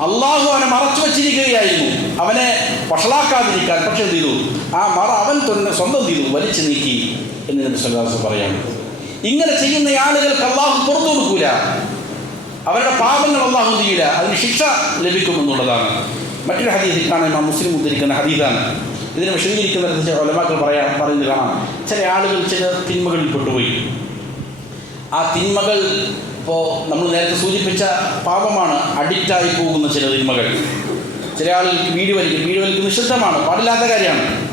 [SPEAKER 2] അള്ളാഹു അവനെ മറച്ചു വച്ചിരിക്കുകയായിരുന്നു. അവനെ വഷളാക്കാതിരിക്കാൻ. പക്ഷെ എന്ത് ചെയ്തു? ആ മറ അവൻ തന്നെ സ്വന്തം ചെയ്തു. വലിച്ചു നീക്കി എന്ന് നബി സല്ലാസ് പറയാണ്. ഇങ്ങനെ ചെയ്യുന്ന ആളുകൾക്ക് അള്ളാഹു പുറത്തു കൊടുക്കൂല. അവരുടെ പാപങ്ങൾ അള്ളാഹു ചെയ്യില്ല? അതിന് ശിക്ഷ ലഭിക്കുമെന്നുള്ളതാണ് മറ്റൊരു ഹദീസിൽ കാണാൻ മുസ്ലിം ഉദ്ധരിക്കുന്ന ഹദീസാണ്. ഇതിനെ വിശദീകരിക്കുന്ന ഒലമാക്കൾ പറയാൻ പറയുന്നത് കാണാം. ചില ആളുകൾ ചില തിന്മകളിൽ പെട്ടുപോയി ആ തിന്മകൾ ഇപ്പോൾ നമ്മൾ നേരത്തെ സൂചിപ്പിച്ച പാപമാണ് അഡിക്റ്റായി പോകുന്ന ചില തിന്മകൾ. ചില ആളുകൾക്ക് വീട് വലിക്കും. വീട് വലിക്കും നിഷിദ്ധമാണ്. പാടില്ലാത്ത കാര്യമാണ്.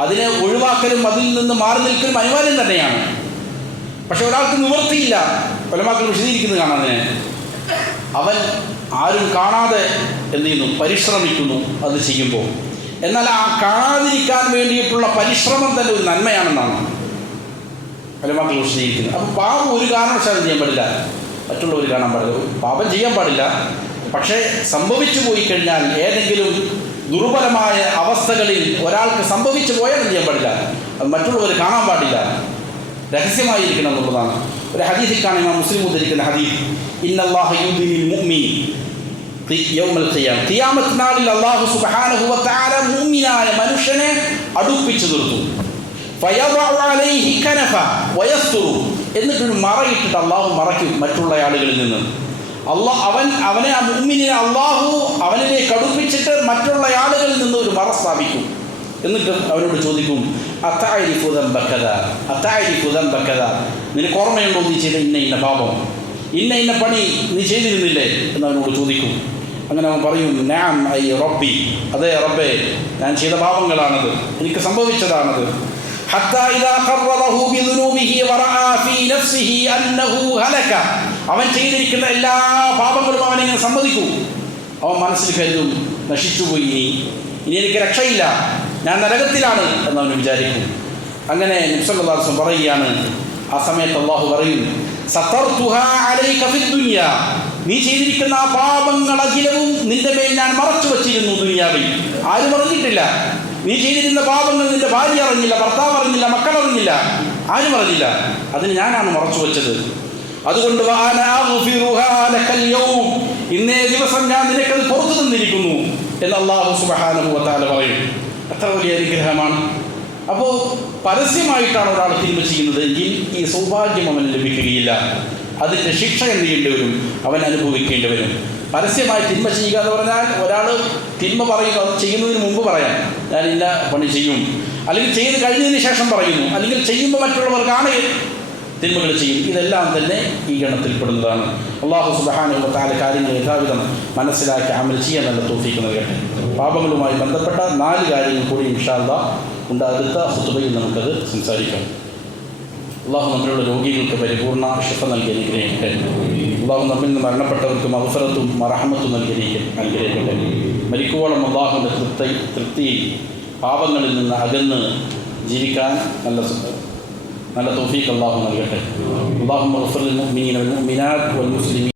[SPEAKER 2] അതിനെ ഒഴിവാക്കലും അതിൽ നിന്ന് മാറി നിൽക്കലും അനിവാര്യം തന്നെയാണ്. പക്ഷെ ഒരാൾക്ക് നിവർത്തിയില്ല കൊലമാക്കൾ വിശദീകരിക്കുന്നത് അതിനെ. അവൻ ആരും കാണാതെ എന്ത് ചെയ്യുന്നു? പരിശ്രമിക്കുന്നു അത് ചെയ്യുമ്പോൾ. എന്നാൽ ആ കാണാതിരിക്കാൻ വേണ്ടിയിട്ടുള്ള പരിശ്രമം തന്നെ ഒരു നന്മയാണെന്നാണ്. കൊലമാക്കൾ വിശദീകരിക്കുന്നത് അപ്പം പാപം ഒരു കാരണവശാലും ചെയ്യാൻ പാടില്ല. മറ്റുള്ളവർ കാണാൻ പാടില്ല. പാപം ചെയ്യാൻ പാടില്ല. പക്ഷേ സംഭവിച്ചു പോയി കഴിഞ്ഞാൽ ഏതെങ്കിലും ദുർബലമായ അവസ്ഥകളിൽ ഒരാൾക്ക് സംഭവിച്ചു എന്ത് ചെയ്യാൻ പാടില്ല? അത് മറ്റുള്ളവർ കാണാൻ പാടില്ല. രഹസ്യമായിരിക്കണം എന്നുള്ളതാണ്. ഒരു ഹദീസിൽ ഞാൻ മുസ്ലിം ഉദ്ധരിക്കുന്ന ഹദീസ്. ഇന്നല്ലാഹ യുദ്ദിനിൽ മുഅ്മിൻ ഖി- യൗമൽ ഖിയാമ. ഖിയാമത്ത് നാളിൽ അല്ലാഹു സുബ്ഹാനഹു വ തആല മുഅ്മിനായ മനുഷ്യനെ അടുപ്പിച്ചു നിർത്തും. എന്നിട്ടൊരു മറയിട്ടിട്ട് അള്ളാഹു മറയ്ക്കും മറ്റുള്ള ആളുകളിൽ നിന്ന്. അള്ളാഹ് അവൻ അവനെ ആ മുമ്മിനെ അള്ളാഹു അവനെ കടുപ്പിച്ചിട്ട് മറ്റുള്ള ആളുകളിൽ നിന്ന് ഒരു മറ സ്ഥാപിക്കും. എന്നിട്ട് അവനോട് ചോദിക്കും അത്തായിരിഫുദം ബക്കത അത്തായിരിഫുദം ബക്കത നിനക്ക് ഓർമ്മയുണ്ടോ നീ ചെയ്ത ഇന്ന ഇന്ന പാപം? ഇന്ന ഇന്ന പണി നീ ചെയ്തിരുന്നില്ലേ? എന്ന് അവനോട് ചോദിക്കും. അങ്ങനെ അവൻ പറയും ഞാൻ ഐ റബ്ബി. അതേ റബ്ബേ ഞാൻ ചെയ്ത പാപങ്ങളാണത്. എനിക്ക് സംഭവിച്ചതാണത്. حتى إذا قرره بذنوبه ورأى في نفسه أنه هلك അവൻ ചെയ്തിരിക്കുന്ന എല്ലാ പാപങ്ങളും അവനിങ്ങനെ സമ്മതിക്കും അവൻ മനസ്സിൽ കരുതും നശിച്ചുപോയി ഇനി ഇനി എനിക്ക് രക്ഷയില്ല ഞാൻ നരകത്തിലാണ് എന്ന് അവൻ വിചാരിക്കും അങ്ങനെ നിബ്സല്ലാസം പറയുകയാണ് ആ സമയത്ത് അള്ളാഹു പറയും "സതർതുഹാ അലൈക ഫിദ് ദുനിയ." നീ ചെയ്തിരിക്കുന്ന ആ പാപങ്ങൾ അഖിലവും നിന്റെ മേൽ ഞാൻ മറച്ചു വച്ചിരുന്നു ദുനിയാവിൽ ആരും അറിഞ്ഞിട്ടില്ല നീ ചെയ്തിരുന്ന പാപങ്ങൾ നിന്റെ ഭാര്യ അറിഞ്ഞില്ല ഭർത്താവ് അറിഞ്ഞില്ല മക്കൾ അറിഞ്ഞില്ല. ആരും അറിഞ്ഞില്ല. അതിന് ഞാനാണ് മറച്ചു വെച്ചത്. അതുകൊണ്ട് ഇന്നേ ദിവസം ഞാൻ നിനക്കത് പുറത്തു തന്നിരിക്കുന്നു എന്ന് അള്ളാഹു തആല പറയും. അത്ര വലിയ അനുഗ്രഹമാണ്. അപ്പോൾ പരസ്യമായിട്ടാണ് ഒരാൾ തിന്മ ചെയ്യുന്നത് എങ്കിൽ ഈ സൗഭാഗ്യം അവന് ലഭിക്കുകയില്ല. അതിന്റെ ശിക്ഷ എന്ത് ചെയ്യേണ്ടി വരും? അവൻ അനുഭവിക്കേണ്ടി വരും. പരസ്യമായി തിന്മ ചെയ്യുക എന്ന് പറഞ്ഞാൽ ഒരാൾ തിന്മ പറയുന്നു അത് ചെയ്യുന്നതിന് മുമ്പ് പറയാം. ഞാൻ ഇന്ന പണി ചെയ്യും. അല്ലെങ്കിൽ ചെയ്ത് കഴിഞ്ഞതിന് ശേഷം പറയുന്നു. അല്ലെങ്കിൽ ചെയ്യുമ്പോൾ മറ്റുള്ളവർ തിന്മകൾ ചെയ്യും. ഇതെല്ലാം തന്നെ ഈ ഗണത്തിൽപ്പെടുന്നതാണ് അള്ളാഹു സുബാനുള്ള കാല കാര്യങ്ങൾ യഥാവിധം മനസ്സിലാക്കി അമൽ ചെയ്യാൻ നല്ല തോഫിക്ക് നൽകട്ടെ. പാപങ്ങളുമായി ബന്ധപ്പെട്ട നാല് കാര്യങ്ങൾ കൂടി ഇൻഷാല്ല ഉണ്ട്. അടുത്ത നമുക്കത് സംസാരിക്കാം. അള്ളാഹു നമ്മിലുള്ള രോഗികൾക്ക് പരിപൂർണ ഷിഫ നൽകി അനുഗ്രഹിക്കട്ടെ. അള്ളാഹു നമ്മിൽ നിന്ന് മരണപ്പെട്ടവർക്ക് അവസരത്തും മറഹമത്തും നൽകി അനുഗ്രഹിക്കട്ടെ മരിക്കുവോളം അള്ളാഹുവിന്റെ തൃപ്തി തൃപ്തിയിൽ പാപങ്ങളിൽ നിന്ന് അകന്ന് ജീവിക്കാൻ നല്ല നല്ല തോഫീക്ക് അള്ളാഹു നൽകട്ടെ. അള്ളാഹു മഹഫറിൽ